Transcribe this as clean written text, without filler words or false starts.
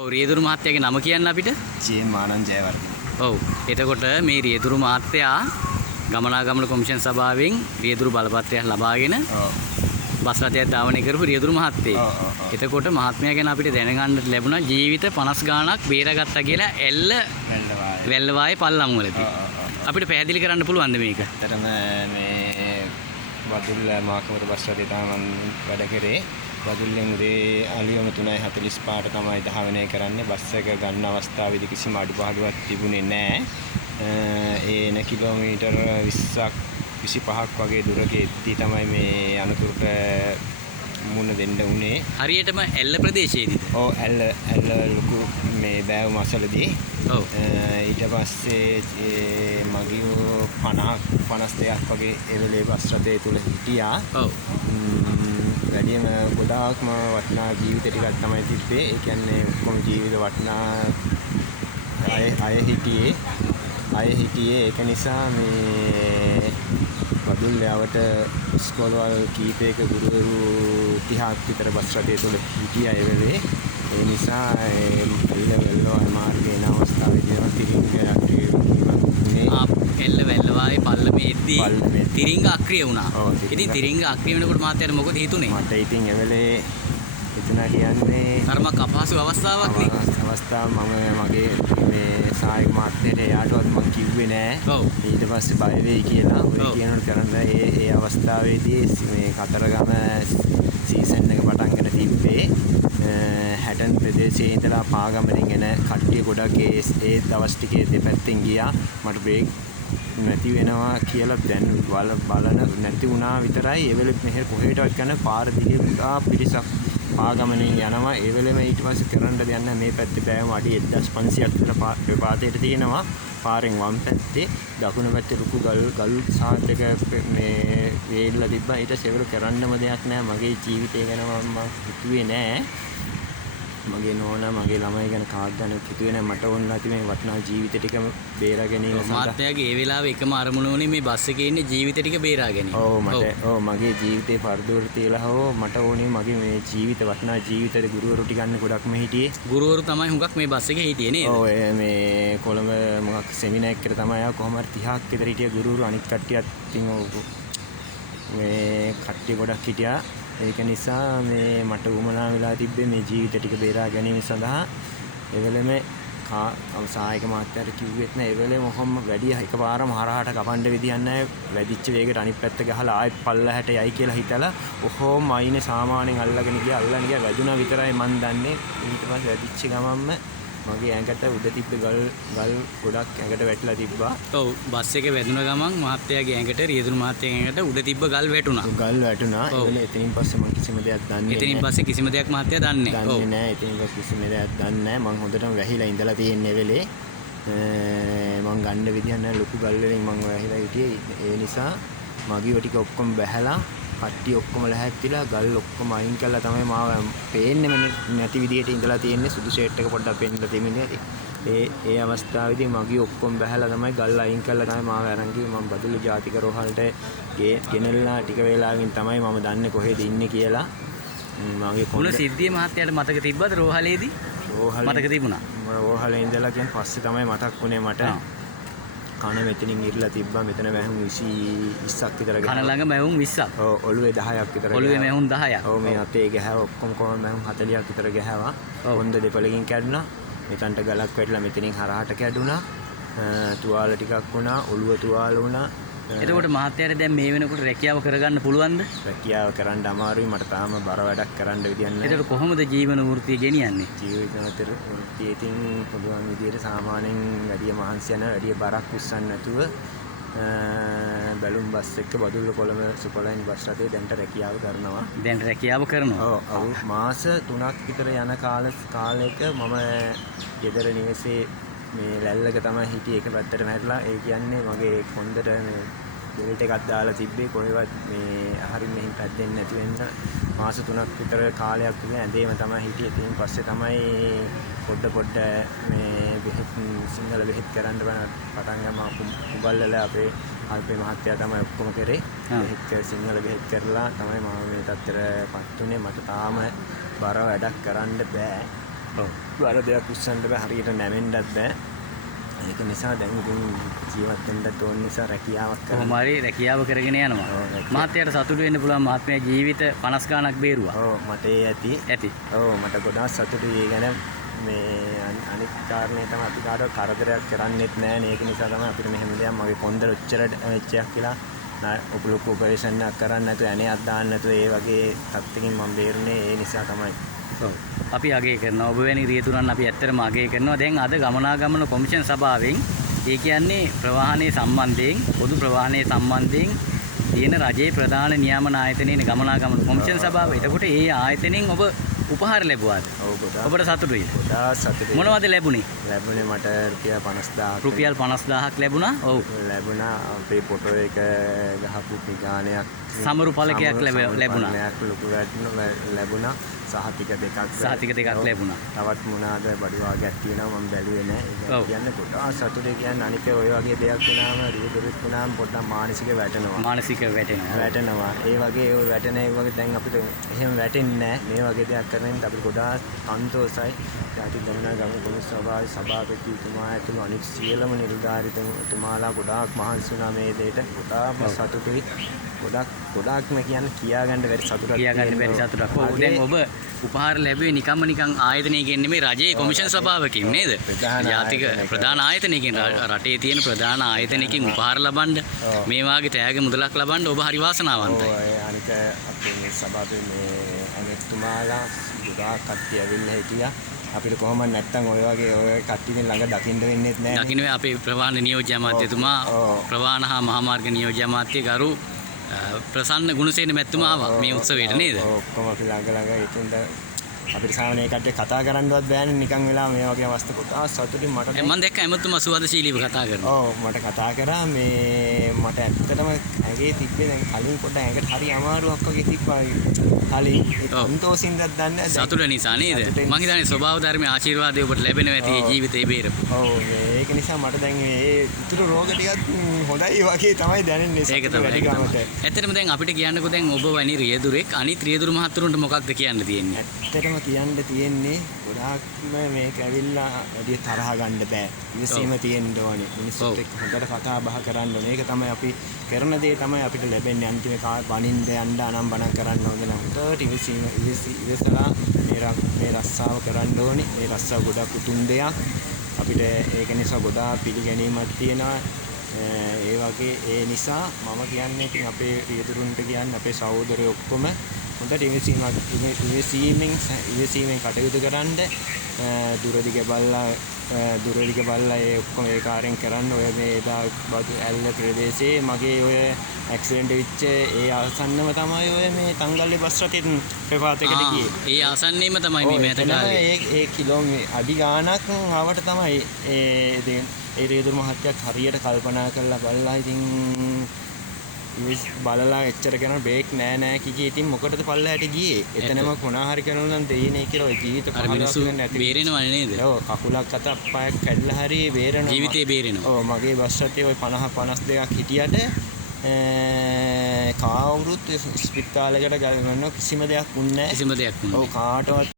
ඔව් රියදුරු මහත්තයාගේ නම කියන්න අපිට ජේ ආනන්ද ජයවර්ධන. ඔව් එතකොට මේ රියදුරු මහත්තයා ගමනාගමන කොමිෂන් සභාවෙන් රියදුරු බලපත්‍රයක් ලබාගෙන බස් රථයක් ධාවනය කරපු රියදුරු මහත්තයෙක්. එතකොට මහත්මයා ගැන අපිට දැනගන්න ලැබුණා ජීවිත 50 ගාණක් බේරගත්තා කියලා එල්ල වැල්ලවායේ පල්ලම් වලදී. අපිට පැහැදිලි කරන්න පුළුවන්ද මේක? ඇත්තටම මේ වදුල්ල මාකවර බස් රථය තමයි වැඩ කරේ. වදුල්ලෙන් උදේ අලියම 3:45ට තමයි ධාවනය කරන්නේ. බස් එක ගන්න අවස්ථාවේදී කිසිම අඩුපාඩුවක් තිබුණේ නැහැ. එන කිලෝමීටර් 20ක් 25ක් වගේ දුරක එද්දී තමයි මේ අනතුරට මුහුණ දෙන්න උනේ. හරියටම ඇල්ල ප්‍රදේශයේදීද? ඔව් ඇල්ල ලොකු මේ බෑවුම අසලදී. ඔව්. ඊට පස්සේ මගියෝ 52ක් වගේ ඒ වෙලේ බස් රථය තුල හිටියා. ඔව්. වැඩිම ගොඩාක්ම වටිනා ජීවිත ටිකක් තමයි තිබ්බේ. ඒ කියන්නේ ඔක්කොම ජීවිත වටිනා අය හිටියේ. ඒක නිසා මේ වදුල්ලවට ඉස්කෝලවල කීපයක ගුරුවරු 30ක් විතර බස් රථය තුල හිටියා ඒ වෙලේ. ඒ නිසා එල්ල මාර්ගයේ යන අවස්ථාවේදී තිරිංග එල්ල වැල්ලවායේ පල්ලමේදී තිරිංග අක්‍රිය වුණා. ඉතින් තිරිංග අක්‍රිය වෙනකොට මහත්තයාට මොකද හිතුනේ? මට ඉතින් ඒ වෙලේ එතන කියන්නේ තරමක් අපහසු අවස්ථාවක් නේ. අවස්ථාව මම මගේ මේ සහායක මාත්‍යට එයාටවත් මම කිව්වේ නෑ. ඔව්. ඊට පස්සේ බය වෙයි කියලා ඔය කියනකොට කරන්න ඒ අවස්ථාවේදී මේ කතරගම සීසන් එක පටන් ගන්න තිබ්බේ. හැටන් ප්‍රදේශයේ ඉඳලා පාගමනින් එන කට්ටිය ගොඩක් ඒ දවස් ටිකේ දෙපැත්තෙන් ගියා. මට බ්‍රේක් නැති වෙනවා කියලා දැන් බලන නැති වුණා විතරයි. ඒ වෙලෙත් මෙහෙ කොහෙටවත් යන පාර දිගේ පුරා පිරිසක් පාගමනින් යනවා. ඒ වෙලෙම ඊට පස්සේ කරන්න දෙයක් නැහැ. මේ පැත්තේ බෑවම අඩි 1500ක් විතර ප්‍රපාතයට තියෙනවා. පාරෙන් වම් පැත්තේ දකුණු පැත්තේ රුකු ගල් සාද්දක මේ වේල්ලා තිබ්බා. ඊට සෙවරු කරන්නම දෙයක් නැහැ. මගේ ජීවිතය ගැන මම හිතුවේ නැහැ. මගේ නෝනා මගේ ළමයි ගැන කාක් ගැන හිතුවේ නැහැ. මට ඕන නැති මේ වටිනා ජීවිත ටික බේරා ගැනීම සඳහා. මහත්තයාගේ ඒ වෙලාවේ එකම අරමුණ වුණේ මේ බස් එකේ ඉන්නේ ජීවිත ටික බේරා ගැනීම. ඔව් මගේ ජීවිතේ පරදුවර තියලා හෝ මට ඕනේ මගේ මේ ජීවිත වටිනා ජීවිතේ ගුරුවරු ටිකන්න ගොඩක්ම හිටියේ. ගුරුවරු තමයි හුඟක් මේ බස් එකේ හිටියේ නේද? ඔව් මේ කොළඹ මොකක් සෙමිනාර් එකකට තමයි ආව. කොහොම හරි 30ක් විතර හිටිය ගුරුවරු අනිත් කට්ටියත් ඉතින් මේ කට්ටිය ගොඩක් හිටියා. ඒක නිසා මේ මට උමනා වෙලා තිබ්බේ මේ ජීවිත ටික බේරා ගැනීම සඳහා. ඒ වෙලෙම සහායක මාත්‍යාට කිව්වෙත් නෑ. ඒ වෙලෙම කොහොම වැඩි එකපාරම හරහාට කපන්න විදියක් නෑ. වැඩිච්ච වේගයට අනිත් පැත්ත ගහලා ආයෙත් පල්ලහැට යයි කියලා හිතලා කොහොම අයිනේ සාමානෙන් අල්ලගෙන ගියා වැදුනා විතරයි මන් දන්නේ. ඊට පස්සේ වැඩිච්ච ගමන්ම මගේ ඇඟට උඩ තිබ්බ ගල් ගොඩක් ඇඟට වැටිලා තිබ්බා. ඔව් බස් එක වැදුන ගමන් මහත්තයාගේ ඇඟට රියදුරු මහත්තයාගේ ඇඟට උඩ තිබ්බ ගල් වැටුණා. ඒ වෙලේ එතනින් පස්සේ මම කිසිම දෙයක් දන්නේ නැහැ. එතනින් පස්සේ කිසිම දෙයක් මහත්තයා දන්නේ නැහැ. දන්නේ නැහැ. එතනින් පස්සේ කිසිම දෙයක් දන්නේ නැහැ. මම හොඳටම වැහිලා ඉඳලා තියෙන්නේ වෙලේ. මම ගන්න විදියක් නැහැ. ලොකු ගල් වලින් මම වැහිලා හිටියේ. ඒ නිසා මගියෝ ටික ඔක්කොම බැහැලා කට්ටිය ඔක්කොම ලැහැත්තිලා ගල් ඔක්කොම අයින් කළා තමයි මාව පේන්නෙම නැති විදියට ඉඳලා තියෙන්නේ. සුදු ෂේට් එක පොඩ්ඩක් පෙන්නලා තිබුණේ. ඒ අවස්ථාවේදී මගිය ඔක්කොම බැහැලා තමයි ගල් අයින් කළා තමයි මාව අරන් ගියේ. මම බදුල්ල ජාතික රෝහලට ගෙනල්ලා ටික වේලාවකින් තමයි මම දන්නේ කොහෙද ඉන්නේ කියලා. මගේ මොන සිද්ධිය මහත්තයාට මතක තිබ්බද රෝහලේදී? මතක තිබුණා. රෝහලේ ඉඳලා කියන පස්සේ තමයි මතක් වුණේ මට. කන මෙතනින් ඉරලා තිබ්බා. මෙතන වැහුම් 20ක් විතර ගහලා. කන ළඟ වැහුම් 20ක්. ඔව් ඔළුවේ 10ක් විතර. ඔළුවේ වැහුම් 10ක්. ඔව් මේ අතේ ගැහුවා ඔක්කොම කොහොම වැහුම් 40ක් විතර ගැහුවා. හොඳ දෙපළකින් කැඩුනා. මෙතනට ගලක් වැටිලා මෙතනින් හරහාට කැඩුනා. තුවාල ටිකක් වුණා. ඔළුව තුවාල වුණා. එතකොට මහත්තයාට දැන් මේ වෙනකොට රැකියාව කරගන්න පුළුවන්ද? රැකියාව කරන්න අමාරුයි. මට තාම බර වැඩක් කරන්න විදියක් නැහැ. එතකොට කොහොමද ජීවන වෘත්තිය ගෙනියන්නේ? ජීවන වෘත්තිය ඉතින් පොදුවන් විදියට සාමාන්‍යයෙන් වැඩි මහන්සි යන වැඩි බරක් උස්සන්න නැතුව බැලුම් බස් එක්ක බදුල්ල කොළඹ සුපර්ලයින් බස් රථයේ දැන්ට රැකියාව කරනවා. දැන් රැකියාව කරනවා. ඔව් මාස 3ක් විතර යන කාලයක මම ගෙදර නිවසේ මේ ලැල්ලක තමයි හිටියේ. එක පැත්තට මැරලා. ඒ කියන්නේ මගේ කොන්දට මේ බෙල්ට් එකක් දාලා තිබ්බේ. කොහෙවත් මේ හරින් මෙහින් පැද්දෙන්නේ නැති වෙන්න මාස 3ක් විතර කාලයක් විතර ඇඳේම තමයි හිටියේ. ඉතින් පස්සේ තමයි පොඩ මේ බෙහෙත් සිංහල බෙහෙත් කරන්න පටන් ගම උගල්වල අපේ මහත්තයා තමයි ඔක්කොම කරේ. බෙහෙත් සිංහල බෙහෙත් කරලා තමයි මම මේ තත්ත්වයටපත් උනේ. මට තාම බර වැඩක් කරන්න බෑ. ඔව්. බර දෙයක් උස්සන්න බෑ හරියට නැමෙන්නත් බෑ. ඒක නිසා දැන් ඉතින් ජීවත් වෙන්නත් ඕන නිසා රැකියාවක් කරන්න. කොහොම හරි රැකියාව කරගෙන යනවා. මහත්තයාට සතුටු වෙන්න පුළුවන් මහත්මයා ජීවිත 50 ගණක් බේරුවා. ඔව් මට ඒ ඇති. ඔව් මට ගොඩාක් සතුටුයි. ඒ ගැන මේ අනිත් කාරණේ තමයි අපි කාටවත් කරදරයක් කරන්නෙත් නෑ නේ. ඒක නිසා තමයි අපිට මෙහෙම දෙයක් මගේ කොන්දර උච්චර වෙච්චයක් කියලා ඔපලොක් ඔපරේෂන් එකක් කරන්න නැතුව ඇණයක් දාන්න නැතුව ඒ වගේ තත්ත්වකින් මම බේරුනේ ඒ නිසා තමයි. ඔව්. අපි අගය කරනවා. ඔබ වැනි රියදුරන් අපි ඇත්තටම අගය කරනවා. දැන් අද ගමනාගමන කොමිෂන් සභාවෙන් ඒ කියන්නේ ප්‍රවාහනයේ සම්බන්ධයෙන් පොදු ප්‍රවාහනයේ සම්බන්ධයෙන් තියෙන රජයේ ප්‍රධාන නියාමන ආයතනයේ ගමනාගමන කොමිෂන් සභාව. එතකොට ඒ ආයතනයෙන් ඔබ උපහාර ලැබුවාද? ඔව් ගොඩාක්. ඔබට සතුටුයි? ගොඩාක් සතුටුයි. මොනවද ලැබුණේ? ලැබුණේ මට රුපියල් 50000ක් ලැබුණා. ඔව්. ලැබුණා. අපේ ෆොටෝ එක ගහපු පිගානයක් සමරු පළකයක් ලැබුණා. ලොකු ලැබුණා. සහතික දෙකක් ලැබුණා. තවත් මොනවාද බඩු වාගයක් තියෙනවා මම බැලුවේ නෑ. ඒක කියන්නේ ගොඩාක් සතුටේ කියන්නේ අනික ඔය වගේ දෙයක් වුණාම රියදුරෙක් වුණාම පොඩ්ඩක් මානසික වැටෙනවා. ඒ වගේ ඔය වැටෙන ඒ වගේ දැන් අපිට එහෙම වැටෙන්නේ නෑ. මේ වගේ දෙයක් කරන නිසා අපිට ගොඩාක් සන්තෝෂයි. ජාතික ගමනාගමන කොමිෂන් සභාවේ සභාපතිතුමා ඇතුළු අනිත් සියලුම නිලධාරීතුමාලා ගොඩාක් මහන්සි වුණා මේ දෙයට. ගොඩාක් සතුටුයි. ගොඩාක්ම කියන්නේ කියාගන්න බැරි සතුටක්. දැන් ඔබ උපහාර ලැබුවේ නිකන් ආයතනයකින් නෙමෙයි රජයේ කොමිෂන් සභාවකින් නේද? ජාතික ප්‍රධාන ආයතනයකින් රටේ තියෙන ප්‍රධාන ආයතනයකින් උපහාර ලබන්න මේ වාගේ තෑග මුදලක් ලබන්න ඔබ හරි වාසනාවන්තයි. අනික අපේ මේ සභාවේ මේ ඇමතුමාලා ගොඩාක් කට්ටිය ඇවිල්ලා හිටියා. අපිට කොහොමද නැත්තම් ඔය වගේ ඔය කට්ටියන් ළඟ දකින්න වෙන්නේත් නැහැ. දකින්න අපේ ප්‍රවාහන නියෝජ්‍ය අමාත්‍යතුමා ප්‍රවාහන හා මහාමාර්ග නියෝජ්‍ය අමාත්‍ය ගරු ප්‍රසන්න ගුණසේන මැතිතුමා ආවා මේ උත්සවයට නේද? ඔක්කොම අපි ළඟ ඉතින්ද අපිට සාමාන්‍ය කට්ටිය කතා කරන්නවත් බෑනේ නිකන් වෙලා මේ වගේ අවස්ථා කොටා සතුටින් මට මම දැක්ක ඇමතුමා සුවදශීලීව කතා කරනවා. ඔව් මට කතා කරා මේ මට ඇත්තටම ඇඟේ තිබ්බේ දැන් කලින් පොඩ්ඩක් ඇඟට හරි අමාරුවක් වගේ තිබ්බා. කලින් සන්තෝෂින්දත් දන්නේ සතුට නිසා නේද? මං හිතන්නේ ස්වභාව ධර්මයේ ආශිර්වාදය ඔබට ලැබෙනවා ඇති මේ ජීවිතේ බේරපු. ඔව් ඒක නිසා මට දැන් මේ ඉතුරු රෝග ටිකත් හොඳයි වගේ තමයි දැනෙන්නේ. ඒක තමයි. ඇත්තටම දැන් අපිට කියන්නකෝ දැන් ඔබ වැනි රියදුරෙක් අනිත් රියදුරු මහතුරුන්ට මොකක්ද කියන්න තියෙන්නේ? ඇත්තටම කියන්න තියෙන්නේ ගොඩාක්ම මේක ඇවිල්ලා වැඩි තරහ ගන්න බෑ. ඉවසීම තියෙන්න ඕනේ. මිනිස්සුත් එක්ක හොඳට කතා බහ කරන්න ඕනේ. ඒක තමයි අපි කරන දේ තමයි අපිට ලැබෙන්නේ. අන්තිමේ වනින්න යන්න අනම්බන කරන්න ඕනේ නම් හොඳට ඉවසලා මේ රස්සාව කරන්න ඕනේ. මේ රස්සාව ගොඩක් උතුම් දෙයක්. අපිට ඒක නිසා ගොඩාක් පිළිගැනීමක් තියෙනවා. ඒ වගේ ඒ නිසා මම කියන්නේ ඉතින් අපේ රියදුරුන්ට කියන්නේ අපේ සහෝදරයෝ ඔක්කොම හොඳට ඉවසීමෙන් කටයුතු කරන්න දුරදිග බලලා ඒ ඔක්කොම ඒ කාර්යයෙන් කරන්න ඔය මේ එදා බදු ඇල්ල ප්‍රදේශයේ මගේ ඔය ඇක්සිඩන්ට් වෙච්ච ඒ ආසන්නම තමයි ඔය මේ තංගල්ලේ බස් රථෙන් ප්‍රපාතයකට ගියේ. ඒ ආසන්නේම තමයි මේ මෑත කාලේ. ඒ කිලෝමීටර් අඩි ගාණක් ආවට තමයි ඒ රියදුරු මහත්තයා හරියට කල්පනා කරලා බලලා ඉතින් බලලා එච්චර කරන බ්‍රේක් නෑ කිකී ඉතින් මොකටද පල්ලහැට ගියේ එතනම කොනා හරි කරනවා නම් දෙයිනේ කියලා ඔය ජීවිත පහලක් වෙන්න ඇති බේරෙනවනේ නේද? ඔව් කකුලක් අතක් පයක් කැඩලා හරි බේරෙනවා ජීවිතේ බේරෙනවා. ඔව් මගේ බස් රථයේ ඔය 52ක් හිටියට කවුරුත් ස්පිතාලයකට ගන්න කිසිම දෙයක් වුණේ නෑ. ඔව් කාටවත්